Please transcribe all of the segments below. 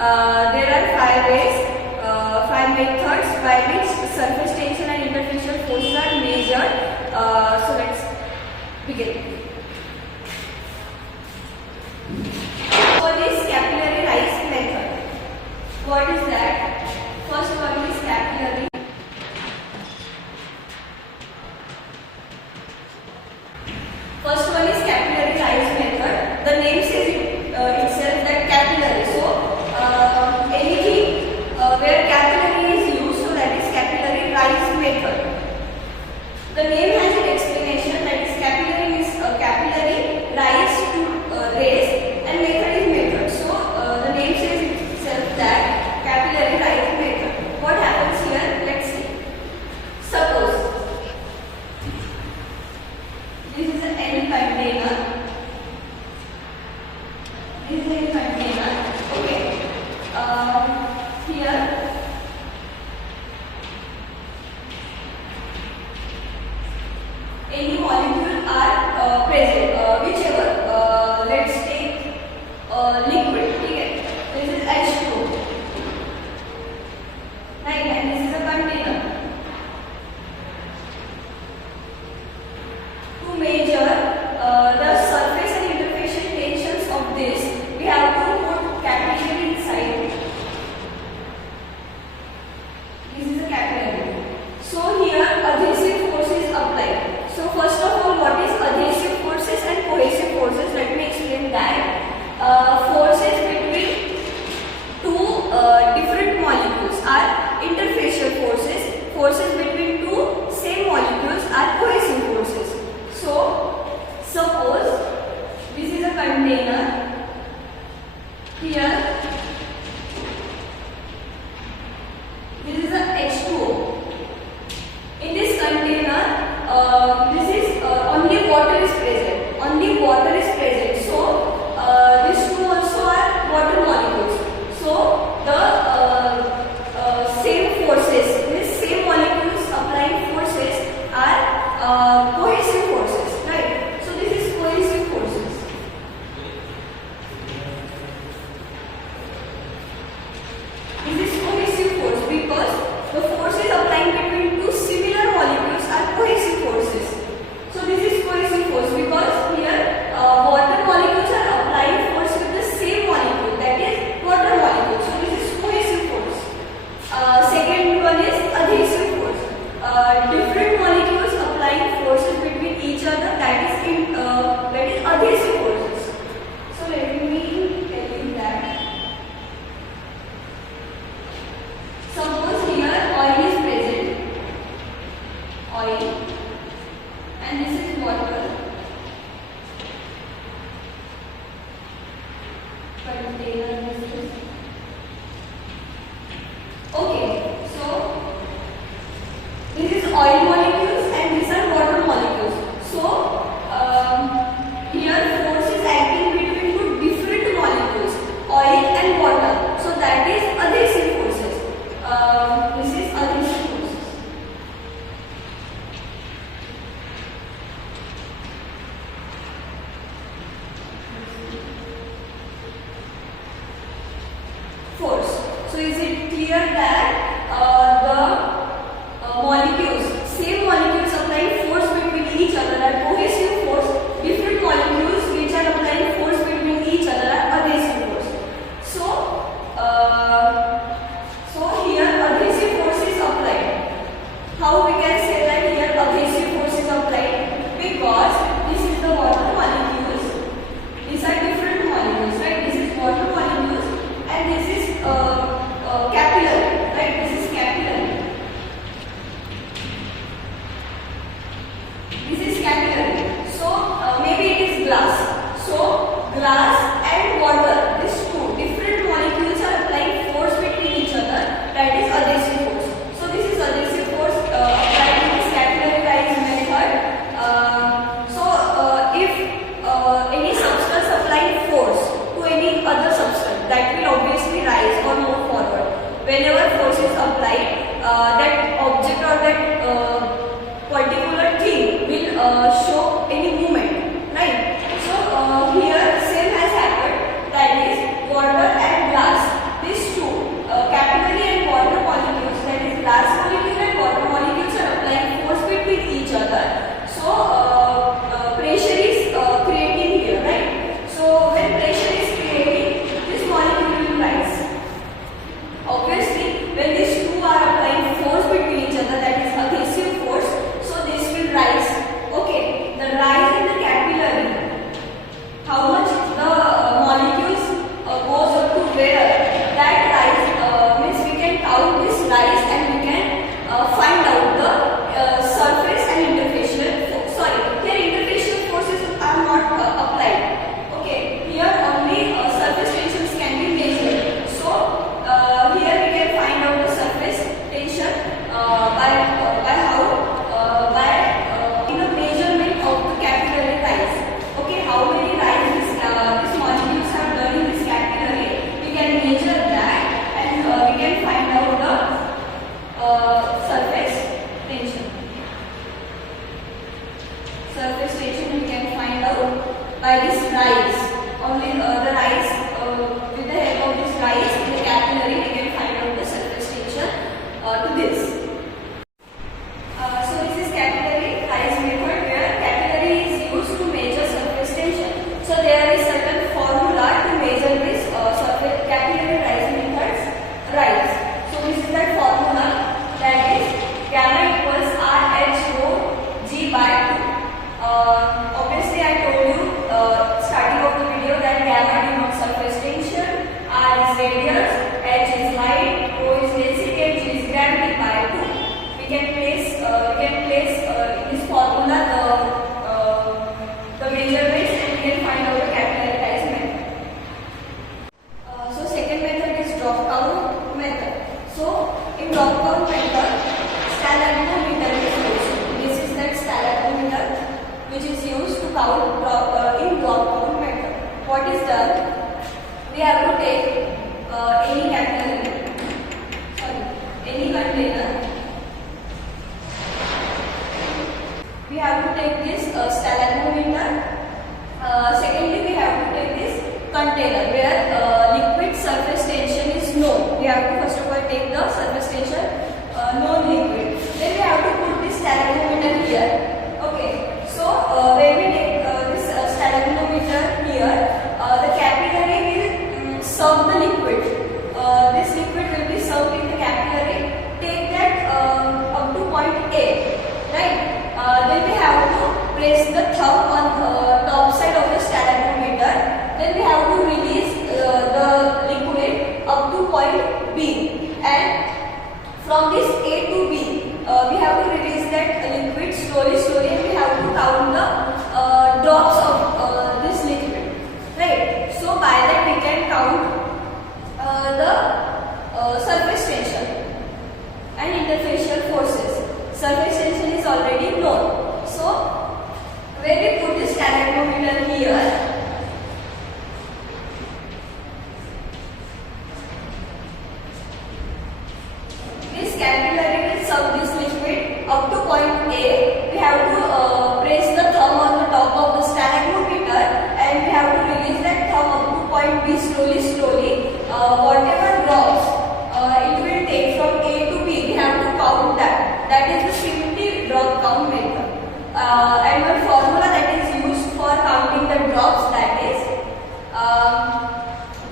There are five ways, five methods by which surface tension and interfacial forces are measured. So let's begin. What is capillary rise method? What is that? First one is capillary. First one is capillary rise method. The name says itself that capillary. So anything where capillary is used, so that is capillary rise method. The name has an explanation, that is capillary means capillary rise to raise, and method is method. So the name says itself that capillary rise method. What happens here? Let's see. Suppose this is an N container. This is a container. Okay. Here any molecule are present. Whichever. Let's take liquid. Okay. This is H2O. Right, and this is a container. To measure the surface and interfacial tensions of this, we have to put capillary inside. This is a capillary. So here adhesive force is applied. So first of all, what is adhesive forces and cohesive forces? Let me explain that. Forces between two different molecules are interfacial forces. Forces between two same molecules are cohesive forces. So suppose this is a container. Here this is a H2O. In this container, this is only water is present. Only water is present. So these two also are water molecules. So the same forces, these same molecules applying forces are cohesive forces, right? So this is cohesive forces. This is cohesive force because the forces applying between two similar molecules are cohesive forces. So this is cohesive force because here water molecules are applying force with the same molecule, that is water molecule. So this is cohesive force. Second one is adhesive force. Different molecules applying forces between each other, that is adhesive forces. So let me tell you that. Suppose here oil is present, oil, and this is water, container, this is. Okay, so this is oil molecules and these are water molecules. So here force is acting between two different molecules, oil and water. So that is adhesive forces. This is adhesive forces. Force. So is it clear that the molecules, same molecules applying force between each other are cohesive force, different molecules which are applying force between each other are adhesive force. So here adhesive force is applied. How we can say that here adhesive force is applied? Because this is the water molecules, these are different molecules, right? This is water molecules and this is capillary. done, we have to take any capillary, any container. We have to take this stalagmometer. Secondly, we have to take this container where liquid surface tension is known. We have to first of all take the surface tension known liquid. Then we have to put this stalagmometer here. Okay. So when we take this stalagmometer here, the capillary will serve the liquid. This liquid will be served in the capillary. Take that up to point A, right? Then we have to place the thumb on the top side of the stalagmometer. Then we have to release the liquid up to point B, and from this A to B, we have to release that liquid slowly, and we have to count the drops of this liquid, right? So by that we can count the surface tension and interfacial forces. Surface tension is already known. So when we put this stalagmometer here, this capillary will serve this liquid up to point A. We have to place the thumb on the top of the stalagmometer, and we have to release that thumb up to point B slowly. Whatever drops it will take from A to B, we have to count that. That is the simply drop count method. And one formula that is used for counting the drops, that is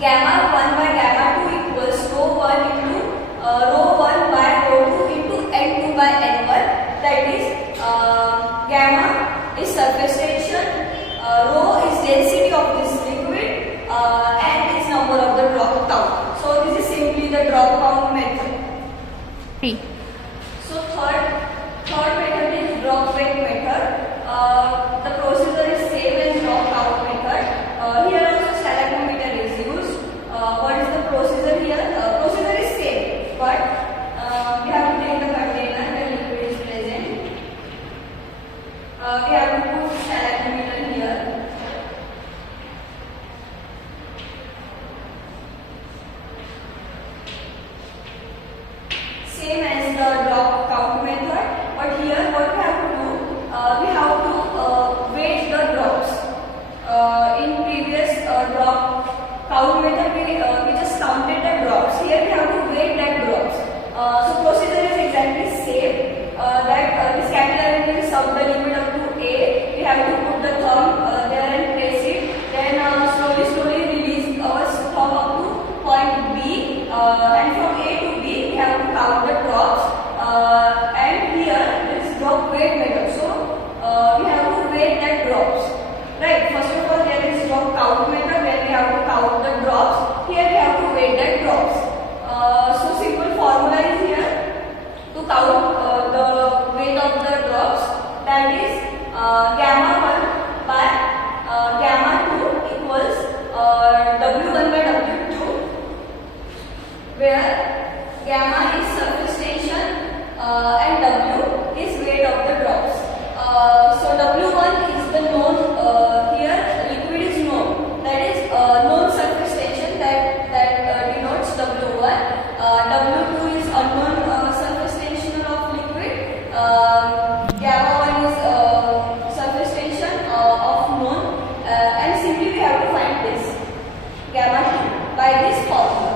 gamma 1 by gamma 2 equals rho 1 into rho 1 by rho 2 into n2 by n1. That is gamma is surface tension, rho is density of this liquid, and is number of the drop count. So this is simply the drop count method. So third method is drop weight method. The procedure is same as drop count method. Here also stalagmometer is used. What is the procedure here? Procedure is same, but we have to take the container where liquid is present. We have to put stalagmometer here. Same as the drop count method, but here what we have to do, we have to weight the drops. In previous drop count method, we just counted the drops. Here we have to weight that drops. So procedure is exactly same. That this capillary will serve the liquid up to A. We have to put the thumb there and place it. Then slowly release our thumb up to point B, and from A to B we have to count the drops. And here this drop weight method. So we have to weight that drops. Right. First of all, there is drop count method where we have to count the drops. Here we have to weight that drops. So simple formula is here to count the weight of the drops. That is gamma 1 by gamma 2 equals W1 by W2, where gamma is surface tension and W is weight of the drops. So W1 is the known, here liquid is known, that is known surface tension, that denotes W1. W2 is unknown surface tension of liquid. Gamma 1 is surface tension of known, and simply we have to find this gamma 2 by this formula.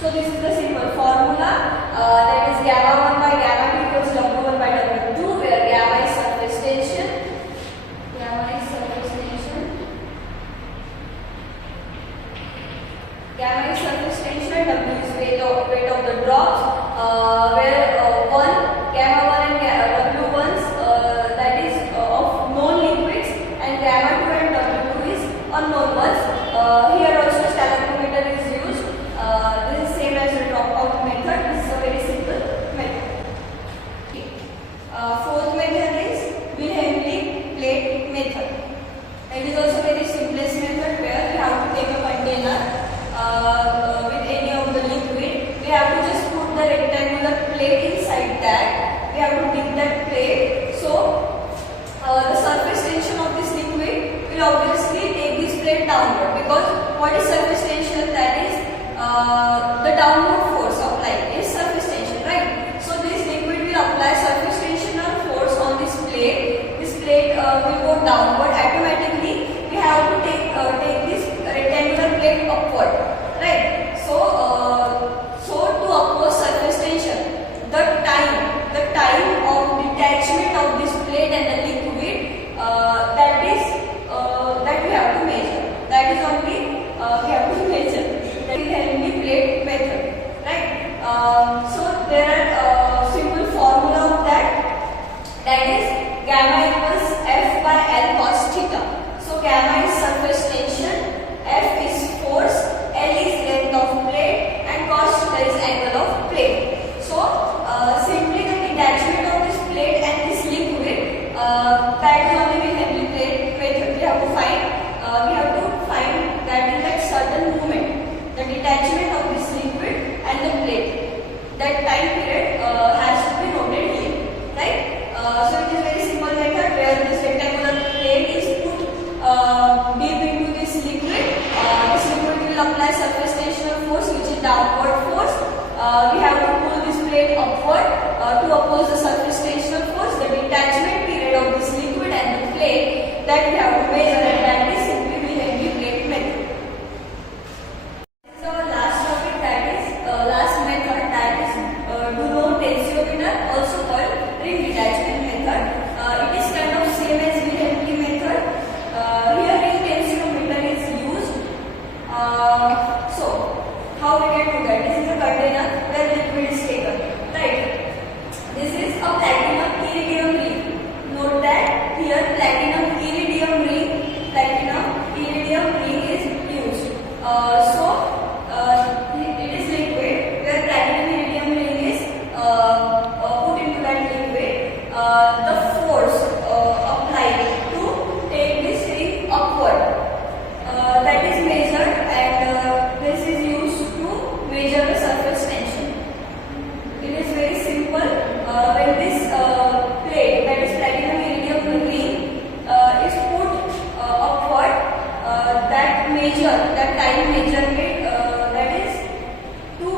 So this is the simple formula, that is gamma 1 by gamma 2 equals W1 by W2, where gamma is surface tension. Gamma is surface tension. Gamma is surface tension. W is weight of the drops. Where gamma 1 and W1s, that is of known liquids, and gamma 2 and W2 is unknown ones. Here also stalagmometer is used. This is same as the drop out method. This is a very simple method. Fourth method is Wilhelmlich plate method. It is also very simplest method where we have to take a container with any of the liquid. We have to just put the rectangular plate inside that. We have to dip that plate. So the surface tension of this liquid will obviously take this plate take downward, because what is surface tension? That is the downward force applied is surface tension, right? So this liquid will apply surface tensional force on this plate. This plate will go downward automatically. We have to take this rectangular plate upward, right? So to oppose surface tension, the time of detachment of this plate and the liquid, that we have to measure. That is only we have to measure. That will help me plate method, right? So there are simple formula of that. That is gamma equals F by L cos theta. So gamma is surface tension, F is force, L is length of plate, and cos theta is angle of plate. So simply the detachment of this plate and this liquid, that is only will help me plate method. We have to find that in that certain moment, the detachment of this liquid and the plate. That time period has to be noted here, right? So it is very simple method where this rectangular plate is put deep into this liquid. This liquid will apply surface tensional force, which is downward force. We have to pull this plate upward to oppose the surface tensional force. The detachment period of this liquid and the plate, that we have to measure, and that is simply will help you plate method. This is our last topic, that is last method, that is Dunlop tensiometer, also called ring detachment method. It is kind of same as Wilhelmke method. Here ring tensiometer is used. So how we can do that? This is a container where liquid is taken, right? This is a platinum iridium ring. Note that here platinum iridium ring is used. It is liquid where platinum iridium ring is put into that liquid. The force applied to take this ring upward, that is measured, and this is used to measure the surface tension. It is very simple. When this plate, that is platinum iridium ring, is put upward, that time measurement, that is to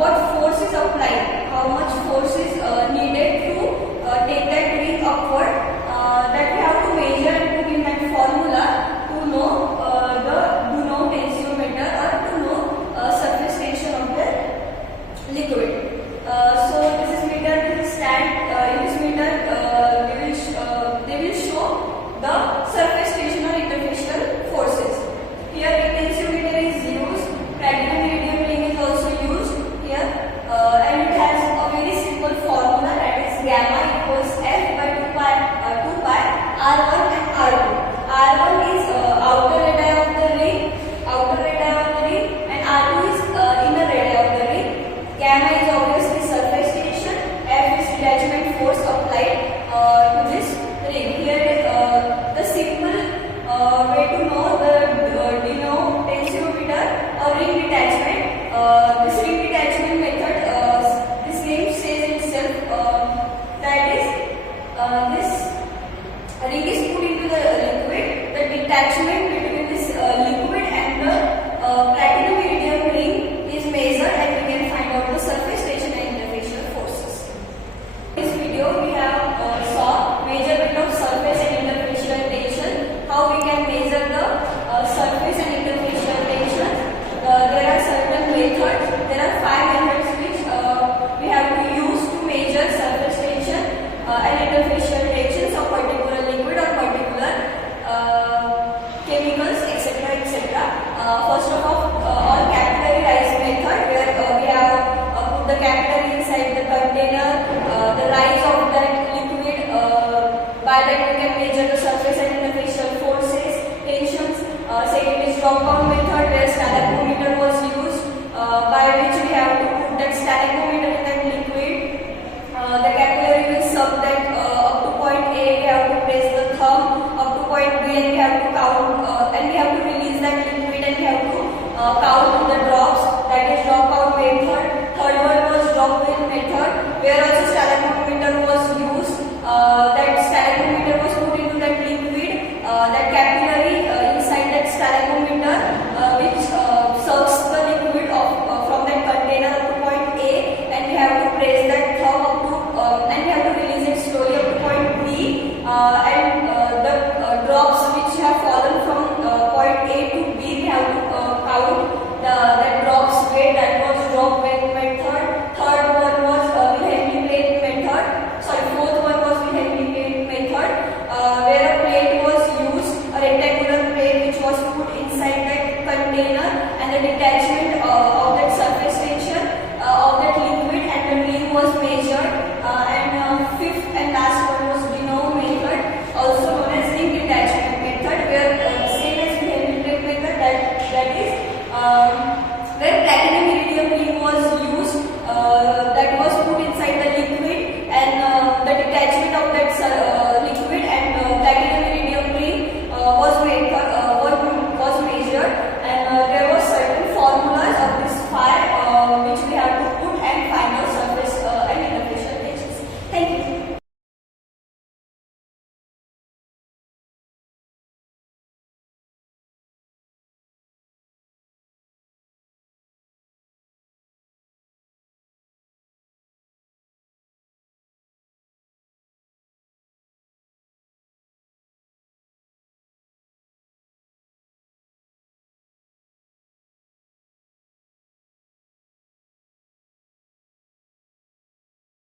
what force is applied, how much force is needed to take that ring upward, that we have to measure and put in that formula to know the Dunlop tensiometer, or to know surface tension of the liquid. So this is meter will stand. In this meter, they will show the surface tension or interfacial forces. Here tensiometer is used. Platinum iridium ring is also used here, and it has a very simple formula, that is gamma equals F by 2 pi R1 and R2. R1 is outer radii of the ring, and R2 is inner radii of the ring. Gamma is obviously surface tension, F is detachment force applied to this ring. Here the simple way to know the Dunlop tensiometer or ring detachment. This ring detachment method, this name says itself, that is this ring is put into the liquid. The detachment between this liquid and the platinum iridium ring is measured, and we can find out the surface tension and interfacial forces. In this video we have saw measurement of surface and interfacial tension, how we can measure the surface and interfacial tension. There are certain methods. There are 5 methods which we have to use to measure surface tension and interfacial tensions of particular liquid or particular chemicals, etc. First of all capillary rise method, where we have put the capillary inside the container, the rise of that liquid, by that we can measure the surface and interfacial forces, tensions. Second is drop-down method, where stalagmometer was used, by which we have to put that stalagmometer in that liquid. The capillary will suck that up to point A, we have to press the thumb, up to point B, and we have to count, and we have to release that liquid, and we have to count the drops. That is dropout method. Third one was drop-in method, where also stalagmometer was used. That stalagmometer was put into that liquid, that capillary inside that stalagmometer B, we have to count the drops weight. That was drop weight method. Third one was Wilhelmine plate method. Sorry, fourth one was Wilhelmine plate method, where a plate was used, a rectangular plate which was put inside that container, and the detachment of that surface tension of that liquid and the mean was measured. And fifth and last one was Genoa method, also known as ring detachment method, where same as Wilhelmine plate method, that is where platinum iridium ring was used, that was